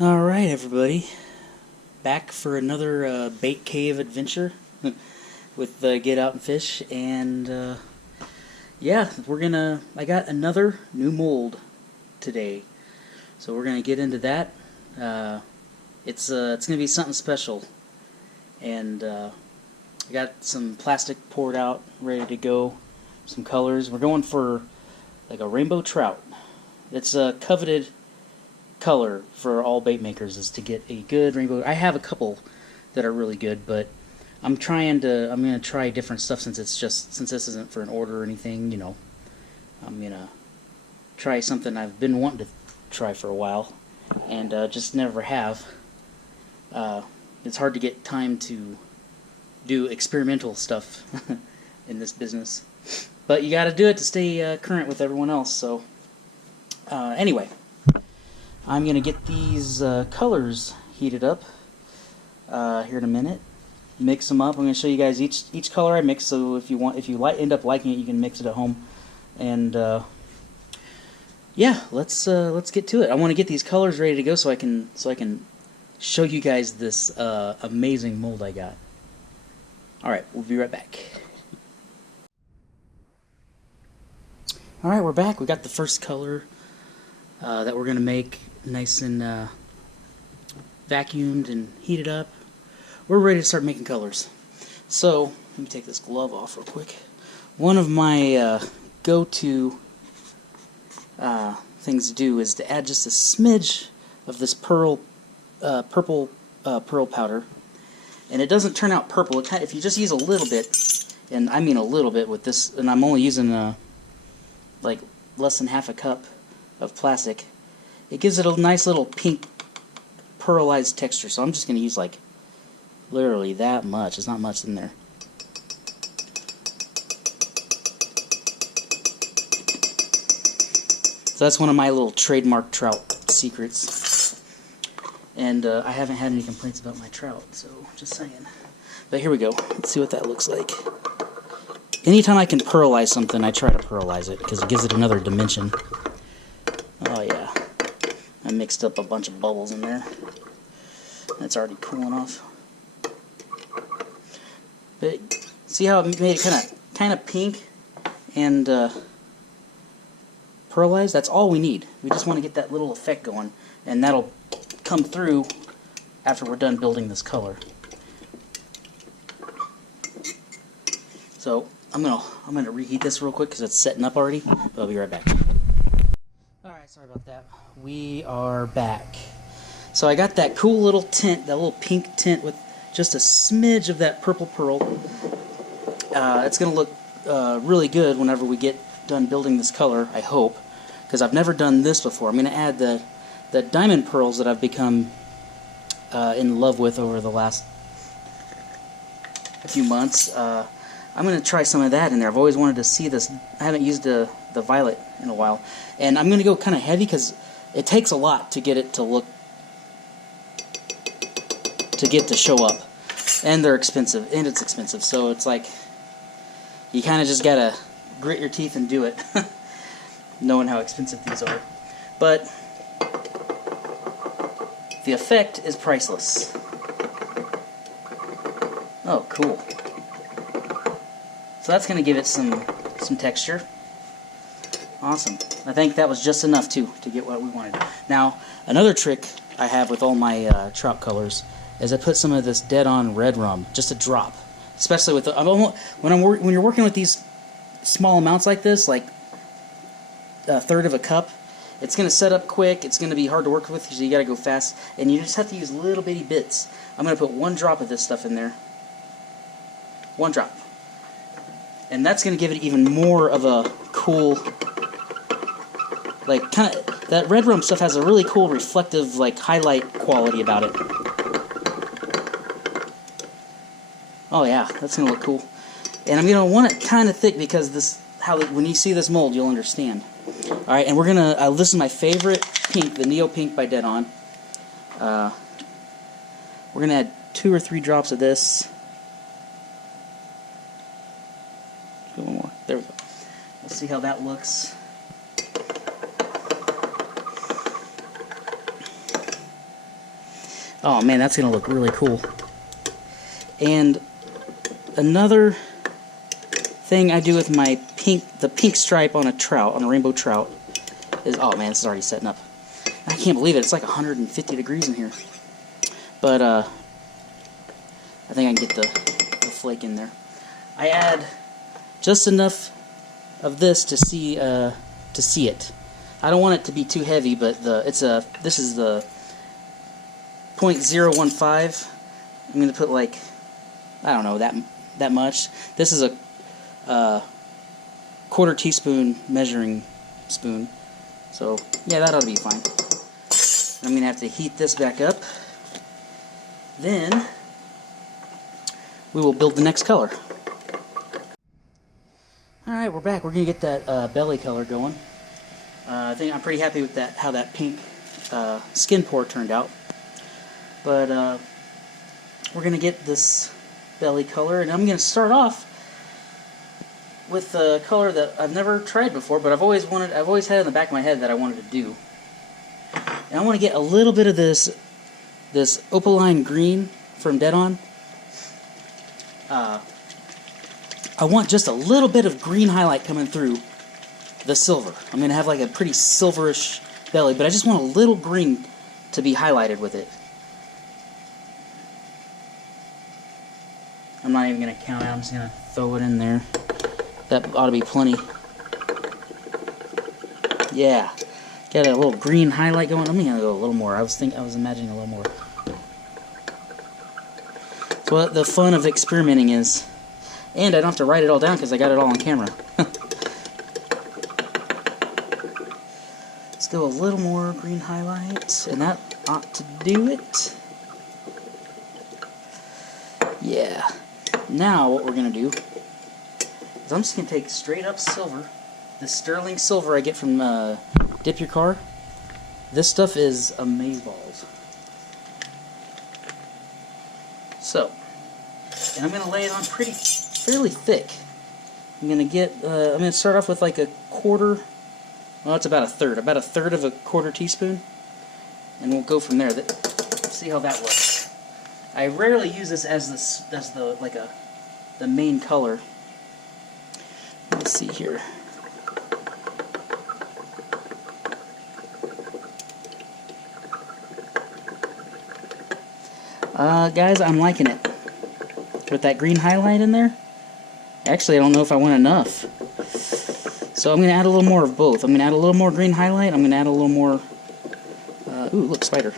Alright, everybody. Back for another bait cave adventure with Get Out and Fish. And yeah, I got another new mold today. So we're gonna get into that. It's gonna be something special. And I got some plastic poured out, ready to go. Some colors. We're going for like a rainbow trout. It's a coveted color for all bait makers, is to get a good rainbow. I have a couple that are really good, but I'm gonna try different stuff since this isn't for an order or anything, you know. I'm gonna try something I've been wanting to try for a while and just never have. It's hard to get time to do experimental stuff in this business, but you gotta do it to stay current with everyone else. So anyway, I'm gonna get these colors heated up here in a minute. Mix them up. I'm gonna show you guys each color I mix. So if you end up liking it, you can mix it at home. And yeah, let's get to it. I want to get these colors ready to go so I can show you guys this amazing mold I got. All right, we'll be right back. All right, we're back. We got the first color that we're gonna make nice and vacuumed and heated up. We're ready to start making colors. So let me take this glove off real quick. One of my go-to things to do is to add just a smidge of this purple pearl powder, and it doesn't turn out purple. If you just use a little bit, and I mean a little bit with this, and I'm only using like less than half a cup of plastic, it gives it a nice little pink pearlized texture. So I'm just going to use like literally that much. It's not much in there. So that's one of my little trademark trout secrets. And I haven't had any complaints about my trout, so just saying. But here we go. Let's see what that looks like. Anytime I can pearlize something, I try to pearlize it because it gives it another dimension. Oh yeah, I mixed up a bunch of bubbles in there. That's already cooling off. But see how it made it kind of pink and pearlized? That's all we need. We just want to get that little effect going, and that'll come through after we're done building this color. So I'm gonna reheat this real quick because it's setting up already. But I'll be right back. Alright, sorry about that. We are back. So I got that cool little tint, that little pink tint with just a smidge of that purple pearl. It's going to look really good whenever we get done building this color, I hope, because I've never done this before. I'm going to add the diamond pearls that I've become in love with over the last few months. I'm going to try some of that in there. I've always wanted to see this. I haven't used the violet in a while. And I'm going to go kind of heavy because it takes a lot to get it to look, to show up. And they're expensive, and it's expensive. So it's like, you kind of just got to grit your teeth and do it, knowing how expensive these are. But the effect is priceless. Oh, cool. So that's going to give it some texture. Awesome. I think that was just enough to get what we wanted. Now, another trick I have with all my trout colors is I put some of this dead-on red rum, just a drop. Especially with when you're working with these small amounts like this, like a third of a cup, it's going to set up quick. It's going to be hard to work with, so you got to go fast, and you just have to use little bitty bits. I'm going to put one drop of this stuff in there. One drop. And that's going to give it even more of a cool, like, kind of, that red rum stuff has a really cool reflective, like, highlight quality about it. Oh yeah, that's going to look cool. And I'm going to want it kind of thick because when you see this mold, you'll understand. Alright, and we're going to, this is my favorite pink, the Neo Pink by Dead On. We're going to add 2 or 3 drops of this. One more. There we go. We'll see how that looks. Oh man, that's gonna look really cool. And another thing I do with my the pink stripe on a trout, on a rainbow trout, is, oh man, this is already setting up. I can't believe it. It's like 150 degrees in here. But I think I can get the flake in there. I add just enough of this to see it. I don't want it to be too heavy, but this is the 0.015. I'm gonna put like, I don't know, that much. This is a quarter teaspoon measuring spoon. So yeah, that ought to be fine. I'm gonna have to heat this back up. Then we will build the next color. Alright, we're back. We're going to get that belly color going. I think I'm pretty happy with that, how that pink skin pour turned out. But we're going to get this belly color, and I'm going to start off with a color that I've never tried before, but I've always had in the back of my head that I wanted to do. And I want to get a little bit of this opaline green from Dead On. I want just a little bit of green highlight coming through the silver. I'm going to have like a pretty silverish belly, but I just want a little green to be highlighted with it. I'm not even going to count it. I'm just going to throw it in there. That ought to be plenty. Yeah. Got a little green highlight going. I'm going to go a little more. I was imagining a little more. That's what the fun of experimenting is. And I don't have to write it all down because I got it all on camera. Let's go a little more green highlight, and that ought to do it. Yeah. Now what we're going to do is I'm just going to take straight up silver, the sterling silver I get from Dip Your Car. This stuff is amazeballs. So, and I'm going to lay it on fairly thick. I'm going to start off with like a quarter, well, it's about a third of a quarter teaspoon, and we'll go from there. See how that looks. I rarely use this as the main color. Let's see here. Guys, I'm liking it. With that green highlight in there. Actually, I don't know if I want enough. So I'm going to add a little more of both. I'm going to add a little more green highlight. I'm going to add a little more... ooh, look, spider.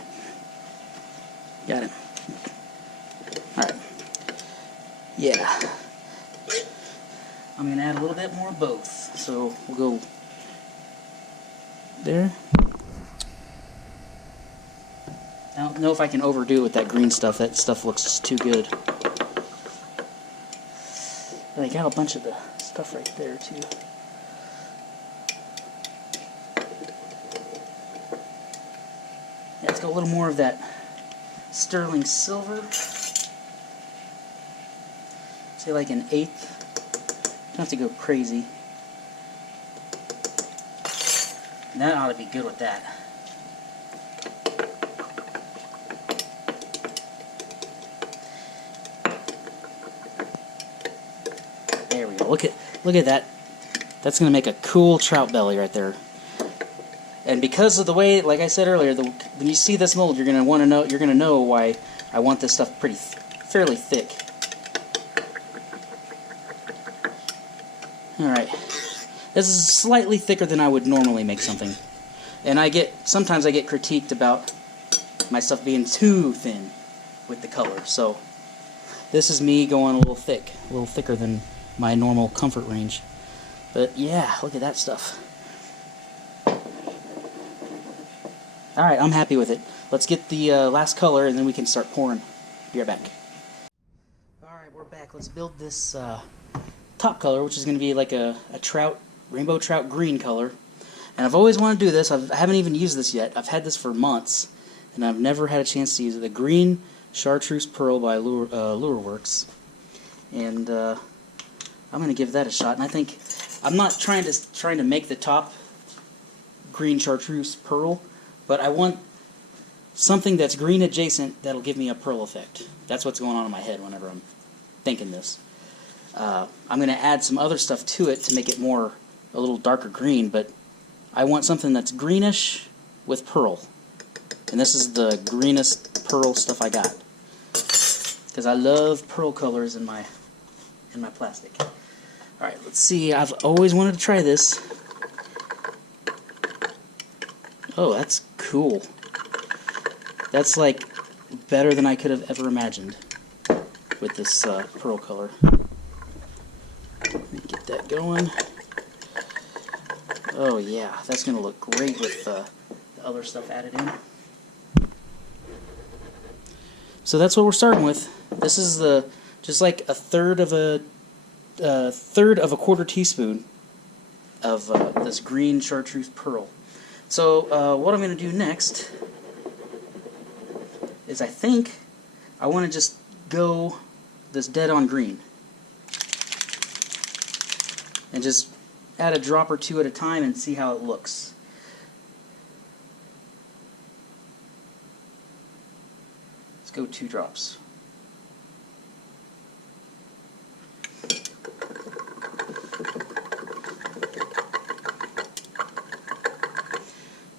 Got him. Alright. Yeah. I'm going to add a little bit more of both. So we'll go there. I don't know if I can overdo it with that green stuff. That stuff looks too good. And I got a bunch of the stuff right there, too. Yeah, let's go a little more of that sterling silver. Say like an eighth. Don't have to go crazy. And that ought to be good with that. There we go. Look at that. That's going to make a cool trout belly right there. And because of the way, like I said earlier, when you see this mold, you're going to know why I want this stuff fairly thick. All right. This is slightly thicker than I would normally make something. And sometimes I get critiqued about my stuff being too thin with the color. So this is me going a little thicker than my normal comfort range. But yeah, look at that stuff. Alright, I'm happy with it. Let's get the last color and then we can start pouring. Be right back. Alright, we're back. Let's build this top color, which is going to be like a rainbow trout green color. And I've always wanted to do this. I haven't even used this yet. I've had this for months, and I've never had a chance to use it. The green chartreuse pearl by Lureworks. And I'm going to give that a shot. And I think I'm not trying to make the top green chartreuse pearl, but I want something that's green adjacent that'll give me a pearl effect. That's what's going on in my head whenever I'm thinking this. I'm going to add some other stuff to it to make it a little darker green, but I want something that's greenish with pearl. And this is the greenest pearl stuff I got, because I love pearl colors in my plastic. Alright, let's see. I've always wanted to try this. Oh, that's cool. That's like better than I could have ever imagined with this pearl color. Let me get that going. Oh yeah, that's going to look great with the other stuff added in. So that's what we're starting with. This is just like a third of a quarter teaspoon of this green chartreuse pearl. So what I'm going to do next is I think I want to just go this dead-on green and just add a drop or two at a time and see how it looks. Let's go 2 drops.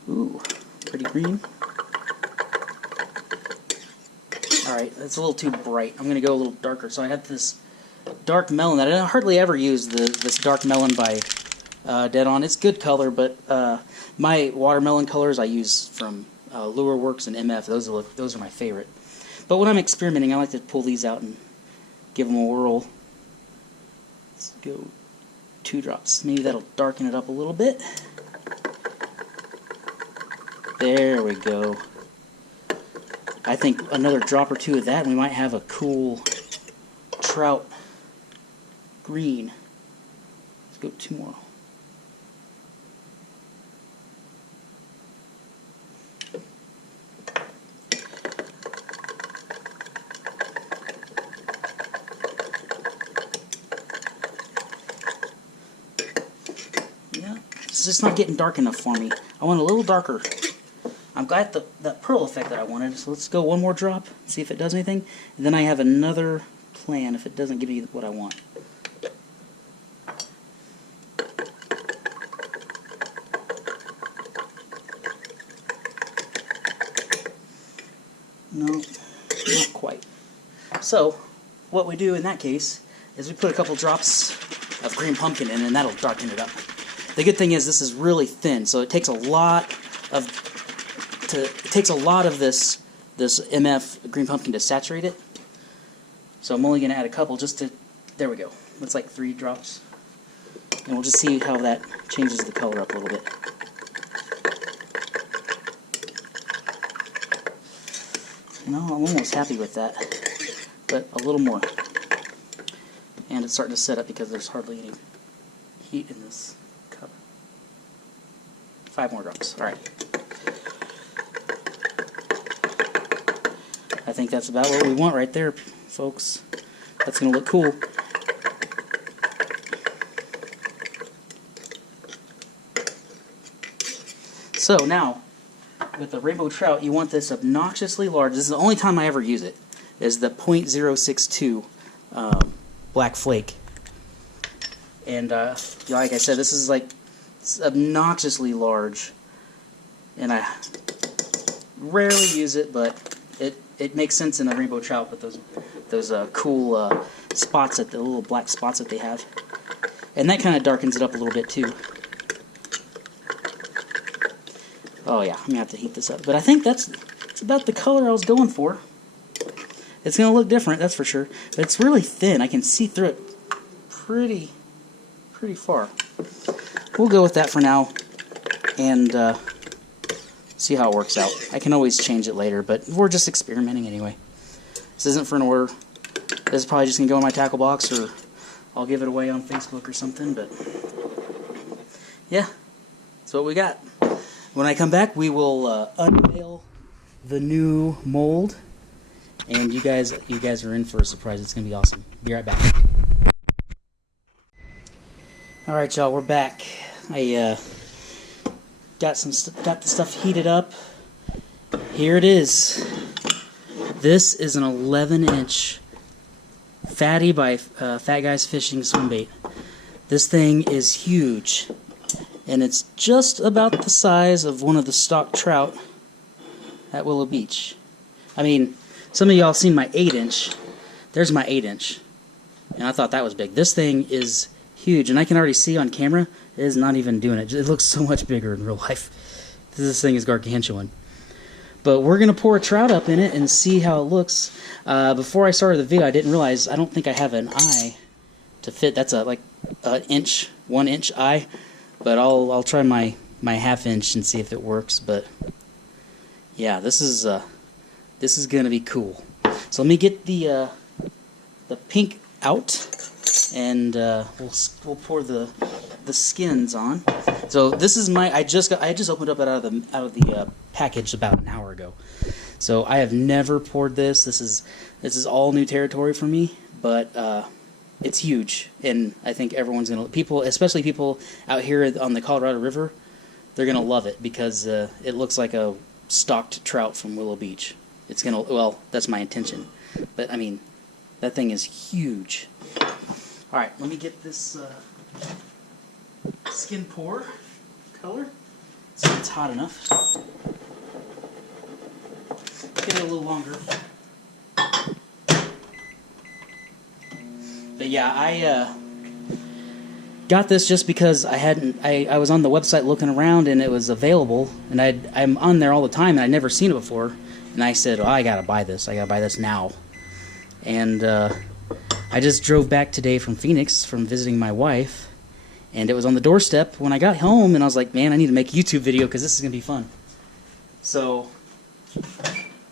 Ooh, pretty green. Alright, that's a little too bright. I'm going to go a little darker. So I have this dark melon that I hardly ever use, this dark melon by Dead On. It's good color, but my watermelon colors I use from Lure Works and MF. Those are my favorite. But when I'm experimenting, I like to pull these out and give them a whirl. Let's go 2 drops. Maybe that'll darken it up a little bit. There we go. I think another drop or 2 of that, and we might have a cool trout green. Let's go 2 more. Yeah, it's just not getting dark enough for me. I want a little darker. I've got that pearl effect that I wanted, so let's go 1 more drop, see if it does anything, and then I have another plan if it doesn't give me what I want. No, not quite. So, what we do in that case is we put a couple drops of green pumpkin in, and that'll darken it up. The good thing is this is really thin, so it takes a lot of this MF green pumpkin to saturate it. So I'm only going to add a couple just to, there we go. That's like 3 drops. And we'll just see how that changes the color up a little bit. You know, I'm almost happy with that. But a little more. And it's starting to set up because there's hardly any heat in this cup. 5 more drops. Alright. I think that's about what we want right there, folks. That's going to look cool. So now, with the rainbow trout, you want this obnoxiously large. This is the only time I ever use it, is the .062 black flake. And like I said, this is like obnoxiously large. And I rarely use it, but it makes sense in a rainbow trout with those cool spots, the little black spots that they have. And that kind of darkens it up a little bit too. Oh yeah, I'm going to have to heat this up. But I think it's about the color I was going for. It's going to look different, that's for sure. But it's really thin. I can see through it pretty far. We'll go with that for now. And see how it works out. I can always change it later, but we're just experimenting anyway. This isn't for an order. This is probably just going to go in my tackle box, or I'll give it away on Facebook or something, but yeah, that's what we got. When I come back, we will unveil the new mold, and you guys are in for a surprise. It's going to be awesome. Be right back. Alright, y'all, we're back. I got the stuff heated up, Here it is. This is an 11-inch Fatty by Fat Guys Fishing swim bait. This thing is huge, and it's just about the size of one of the stock trout at Willow Beach. I mean, some of y'all seen my 8-inch. There's my 8-inch, and I thought that was big. This thing is huge, and I can already see on camera it is not even doing it. It looks so much bigger in real life. This thing is gargantuan. But we're going to pour a trout up in it and see how it looks. Before I started the video, I didn't realize, I don't think I have an eye to fit. That's like an inch, 1-inch eye. But I'll try my half-inch and see if it works. But yeah, this is going to be cool. So let me get the pink out, and we'll pour the skins on. So this is my I just opened up it out of the package about an hour ago. So I have never poured this. This is all new territory for me, but it's huge, and I think everyone's gonna especially people out here on the Colorado River, they're gonna love it because it looks like a stocked trout from Willow Beach. It's gonna that's my intention, but I mean that thing is huge. All right, let me get this skin pour color so it's hot enough. Get it a little longer. But yeah, I got this just because I was on the website looking around and it was available, and I'm on there all the time and I'd never seen it before, and I said, oh, I gotta buy this now. And I just drove back today from Phoenix from visiting my wife, and it was on the doorstep when I got home, and I was like, man, I need to make a YouTube video because this is going to be fun. So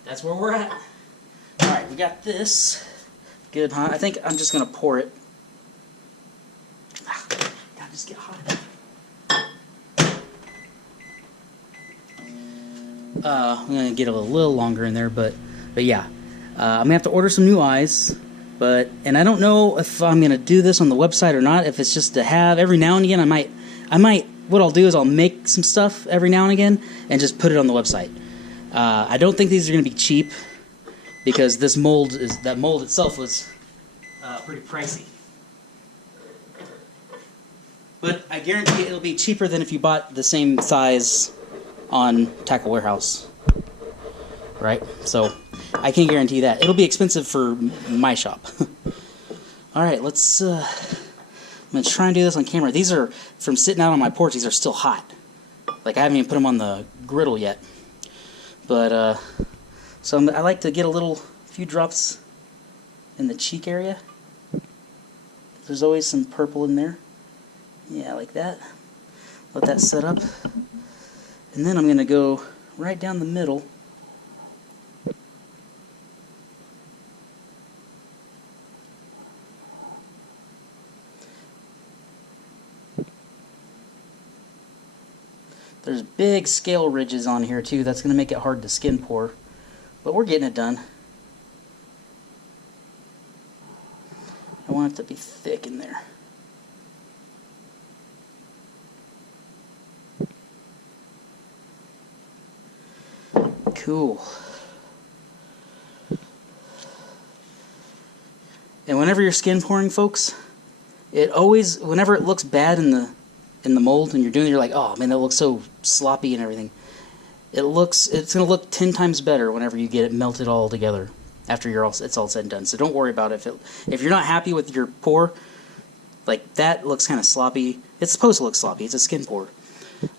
that's where we're at. Alright, we got this. Good, huh? I think I'm just going to pour it. God, just get hot. I'm going to get a little longer in there, but yeah. I'm going to have to order some new eyes. And I don't know if I'm going to do this on the website or not, if it's just to have every now and again. I might, what I'll do is I'll make some stuff every now and again and just put it on the website. I don't think these are going to be cheap because that mold itself was pretty pricey. But I guarantee it'll be cheaper than if you bought the same size on Tackle Warehouse. Right? So I can't guarantee that. It'll be expensive for my shop. Alright, let's I'm going to try and do this on camera. These are, from sitting out on my porch, these are still hot. Like, I haven't even put them on the griddle yet. But, so I like to get a few drops in the cheek area. There's always some purple in there. Yeah, like that. Let that set up. And then I'm going to go right down the middle. There's big scale ridges on here too. That's going to make it hard to skin pour. But we're getting it done. I want it to be thick in there. Cool. And whenever you're skin pouring, folks, whenever it looks bad in the mold and you're doing it, you're like, oh man, that looks so sloppy and everything. It's going to look 10 times better whenever you get it melted all together after it's all said and done. So don't worry about it. If you're not happy with your pour, like that looks kind of sloppy. It's supposed to look sloppy. It's a skin pour.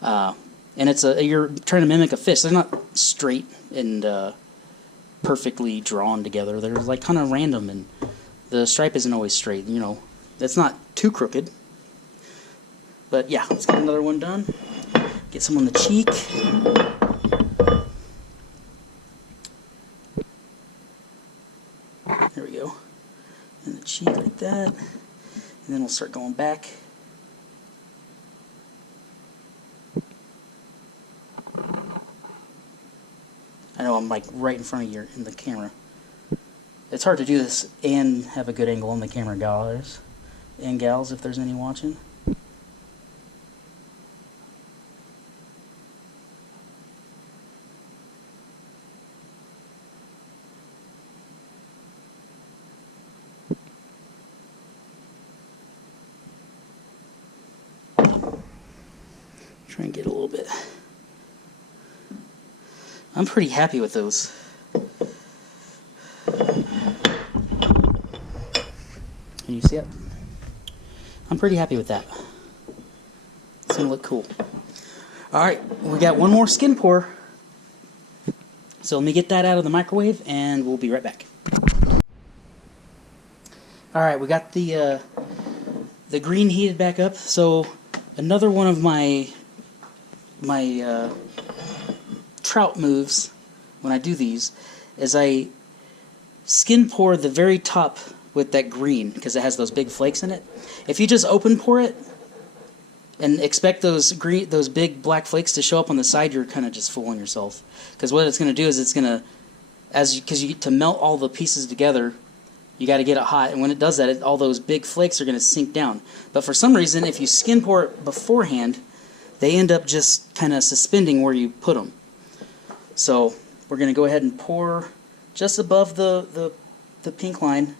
And you're trying to mimic a fish. They're not straight and perfectly drawn together. They're like kind of random, and the stripe isn't always straight. You know, it's not too crooked. But yeah, let's get another one done. Get some on the cheek. There we go. And the cheek like that. And then we'll start going back. I know I'm like right in front of you in the camera. It's hard to do this and have a good angle on the camera, guys and gals, if there's any watching. Try and get a little bit. I'm pretty happy with those. Can you see it? I'm pretty happy with that. It's gonna look cool. Alright, we got one more skin pour. So let me get that out of the microwave and we'll be right back. Alright, we got the green heated back up. So another one of my trout moves when I do these is I skin pour the very top with that green because it has those big flakes in it. If you just open pour it and expect those big black flakes to show up on the side, you're kind of just fooling yourself. Because what it's going to do is it's going to, because you get to melt all the pieces together, you got to get it hot, and when it does that, all those big flakes are going to sink down. But for some reason, if you skin pour it beforehand, they end up just kind of suspending where you put them. So we're going to go ahead and pour just above the pink line.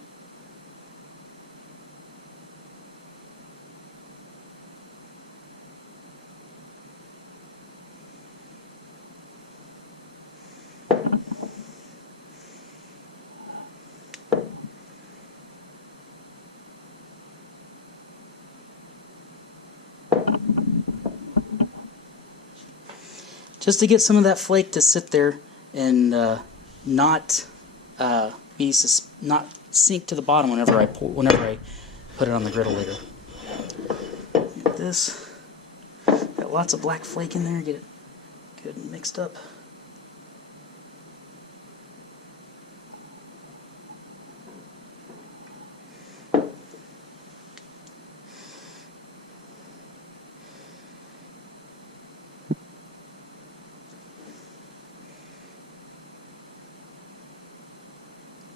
Just to get some of that flake to sit there and not sink to the bottom whenever I put it on the griddle later. Get this. Got lots of black flake in there. Get it good and mixed up.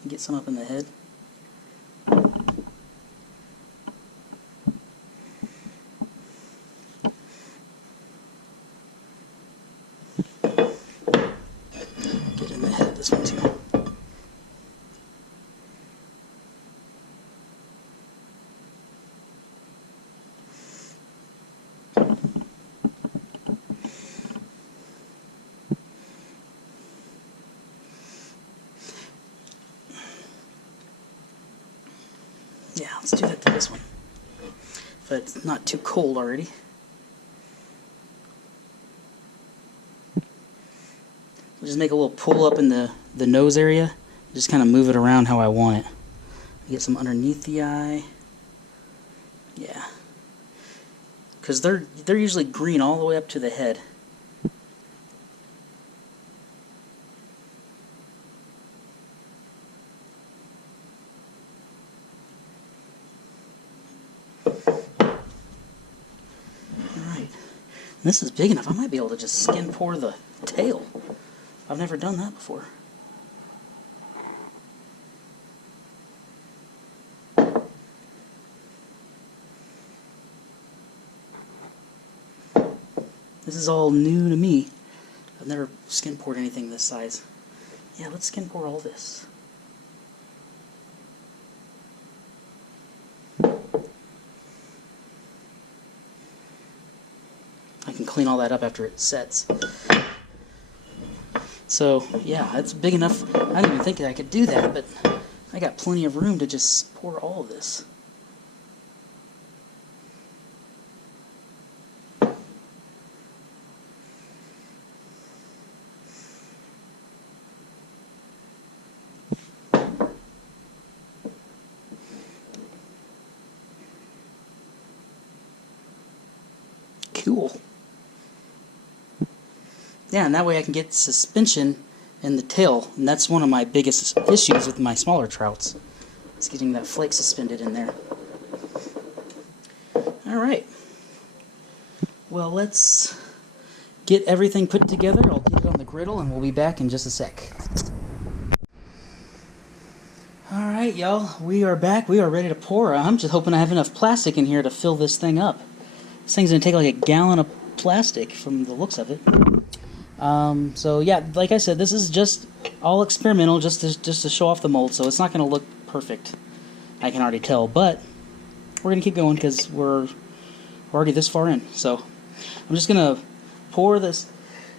Get some up in the head. Get in the head of this one too. Yeah, let's do that to this one. But it's not too cold already. We'll just make a little pull up in the nose area. Just kind of move it around how I want it. Get some underneath the eye. Yeah. Because they're usually green all the way up to the head. This is big enough, I might be able to just skin pour the tail. I've never done that before. This is all new to me. I've never skin poured anything this size. Yeah, let's skin pour all this. I can clean all that up after it sets. So, yeah, it's big enough. I didn't even think that I could do that, but I got plenty of room to just pour all of this. Cool. Yeah, and that way I can get suspension in the tail, and that's one of my biggest issues with my smaller trouts. It's getting that flake suspended in there. Alright. Well, let's get everything put together. I'll get it on the griddle, and we'll be back in just a sec. Alright, y'all. We are back. We are ready to pour. I'm just hoping I have enough plastic in here to fill this thing up. This thing's going to take like a gallon of plastic from the looks of it. So yeah, like I said, this is just all experimental, just to show off the mold, so it's not going to look perfect. I can already tell, but we're going to keep going because we're already this far in. So I'm just gonna pour this,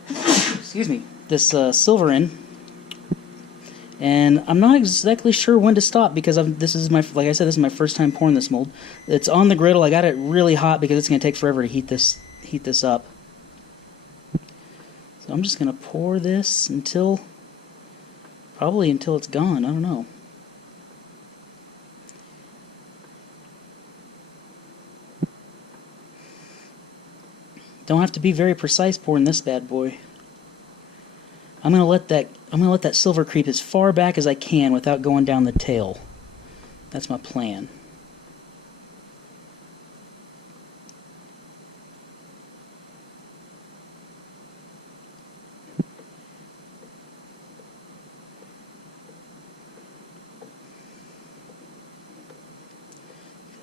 excuse me, this silver in, and I'm not exactly sure when to stop because this is my, like I said, this is my first time pouring this mold. It's on the griddle. I got it really hot because it's gonna take forever to heat this up. So I'm just gonna pour this probably until it's gone. I don't know. Don't have to be very precise pouring this bad boy. I'm gonna let that silver creep as far back as I can without going down the tail. That's my plan.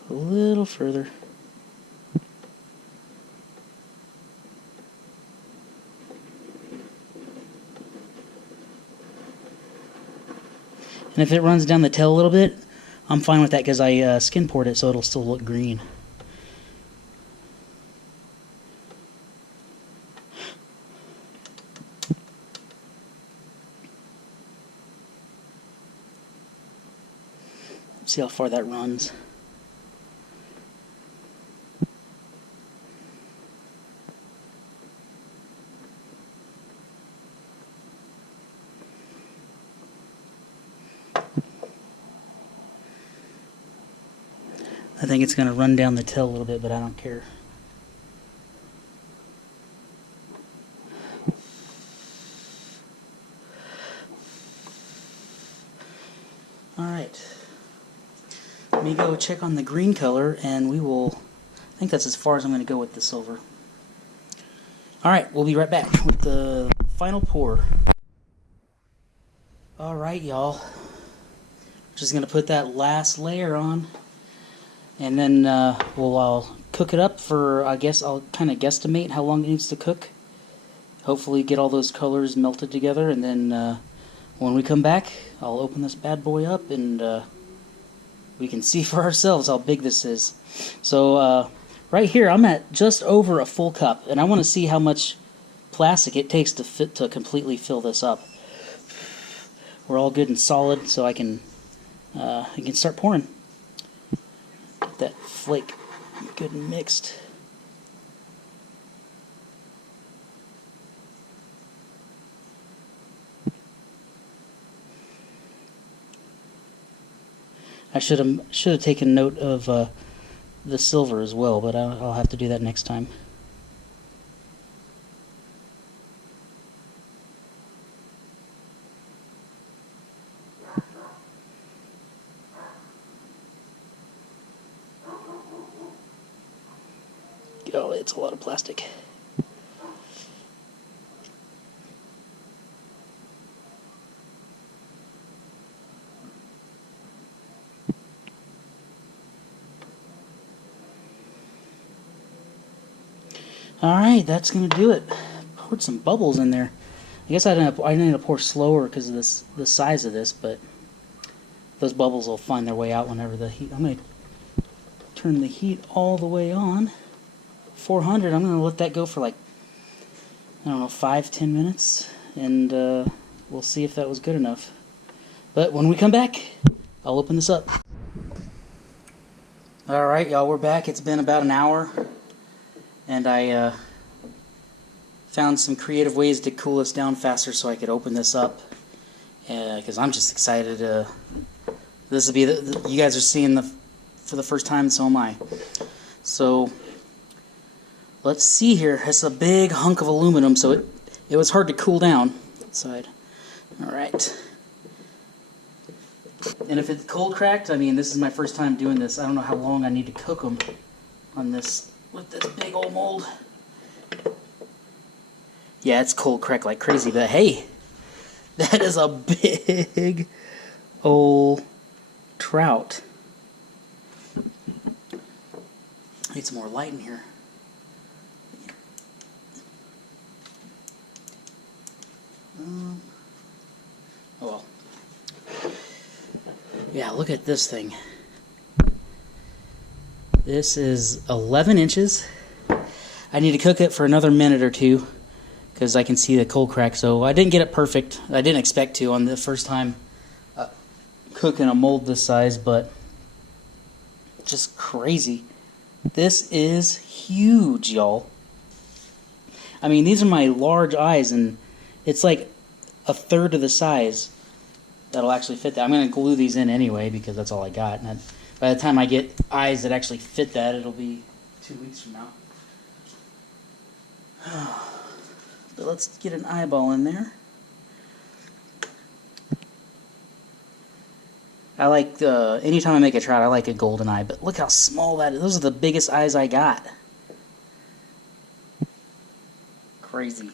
A little further. And if it runs down the tail a little bit, I'm fine with that because I skin poured it so it'll still look green. See how far that runs. I think it's going to run down the tail a little bit, but I don't care. Alright. Let me go check on the green color, and I think that's as far as I'm going to go with the silver. Alright, we'll be right back with the final pour. Alright, y'all. Just going to put that last layer on. And then I'll cook it up for, I guess I'll kind of guesstimate how long it needs to cook. Hopefully get all those colors melted together, and then when we come back, I'll open this bad boy up and we can see for ourselves how big this is. So right here I'm at just over a full cup, and I want to see how much plastic it takes to completely fill this up. We're all good and solid, so I can start pouring. Get that flake good and mixed. I should have taken note of the silver as well, but I'll have to do that next time. Oh, it's a lot of plastic. Alright, that's going to do it. Poured some bubbles in there. I guess I need to pour slower because of the size of this, but those bubbles will find their way out whenever the heat... I'm going to turn the heat all the way on. 400, I'm going to let that go for like, I don't know, 5-10 minutes, and we'll see if that was good enough. But when we come back, I'll open this up. Alright, y'all, we're back. It's been about an hour, and I found some creative ways to cool this down faster so I could open this up, because I'm just excited. This will be, you guys are seeing for the first time, so am I. So... let's see here. It's a big hunk of aluminum, so it was hard to cool down inside. Alright. And if it's cold cracked, I mean, this is my first time doing this. I don't know how long I need to cook them on this, with this big old mold. Yeah, it's cold cracked like crazy, but hey, that is a big old trout. Need some more light in here. Oh well. Yeah, look at this thing. This is 11 inches. I need to cook it for another minute or two because I can see the cold crack. So I didn't get it perfect. I didn't expect to on the first time cooking a mold this size, but just crazy. This is huge, y'all. I mean, these are my large eyes, and it's like a third of the size that'll actually fit that. I'm going to glue these in anyway because that's all I got. And by the time I get eyes that actually fit that, it'll be 2 weeks from now. But let's get an eyeball in there. I like, anytime I make a trout, I like a golden eye, but look how small that is. Those are the biggest eyes I got. Crazy.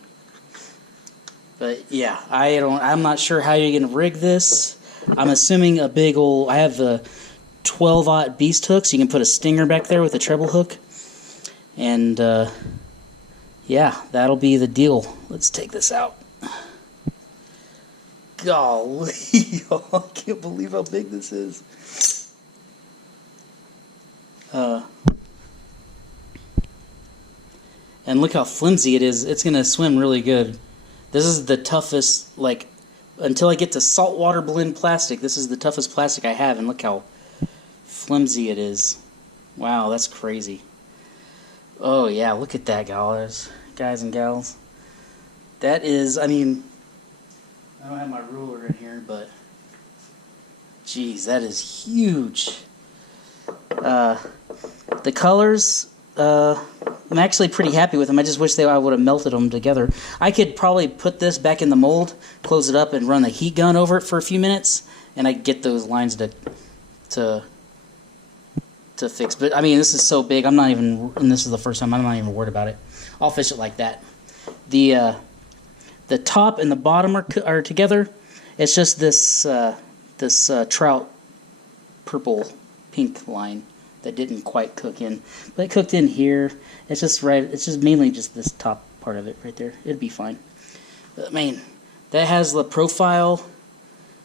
But yeah, I'm not sure how you're going to rig this. I'm assuming a big old, I have the 12-aught beast hook, so you can put a stinger back there with a treble hook. And, yeah, that'll be the deal. Let's take this out. Golly, I can't believe how big this is. And look how flimsy it is. It's going to swim really good. This is the toughest, like, until I get to saltwater blend plastic, this is the toughest plastic I have, and look how flimsy it is. Wow, that's crazy. Oh, yeah, look at that, guys and gals. That is, I mean, I don't have my ruler in here, but geez, that is huge. The colors, I'm actually pretty happy with them. I just wish I would have melted them together. I could probably put this back in the mold, close it up, and run the heat gun over it for a few minutes, and I get those lines to fix. But I mean, this is so big. I'm not even, and this is the first time, I'm not even worried about it. I'll fish it like that. The top and the bottom are together. It's just this trout purple pink line that didn't quite cook in, but it cooked in here. It's just right. It's just mainly just this top part of it right there. It'd be fine. But I mean, that has the profile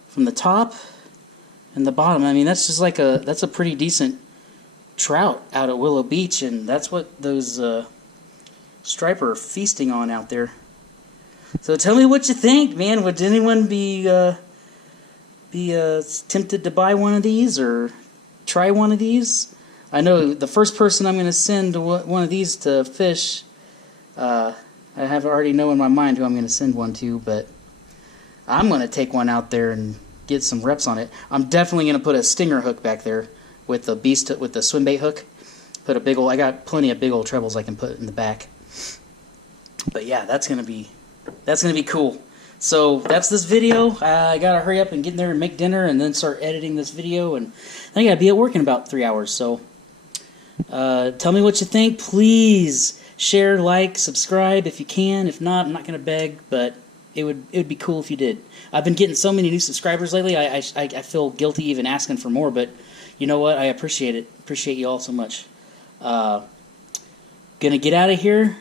from the top and the bottom. I mean, that's just like that's a pretty decent trout out at Willow Beach, and that's what those striper are feasting on out there. So tell me what you think, man. Would anyone be tempted to buy one of these or try one of these? I know the first person I'm going to send one of these to fish, I have already know in my mind who I'm going to send one to, but I'm going to take one out there and get some reps on it. I'm definitely going to put a stinger hook back there with the Swimbait hook. Put a big old, I got plenty of big old trebles I can put in the back. But yeah, that's going to be cool. So that's this video. I gotta hurry up and get in there and make dinner and then start editing this video, and I gotta be at work in about 3 hours. So tell me what you think. Please share, like, subscribe if you can. If not, I'm not gonna beg, but it would be cool if you did. I've been getting so many new subscribers lately. I feel guilty even asking for more, but you know what? I appreciate it. Appreciate you all so much. Gonna get out of here.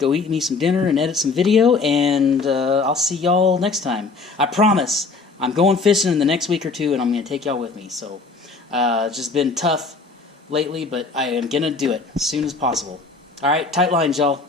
Go eat me some dinner and edit some video, and I'll see y'all next time. I promise, I'm going fishing in the next week or two, and I'm going to take y'all with me. So, it's just been tough lately, but I am going to do it as soon as possible. All right, tight lines, y'all.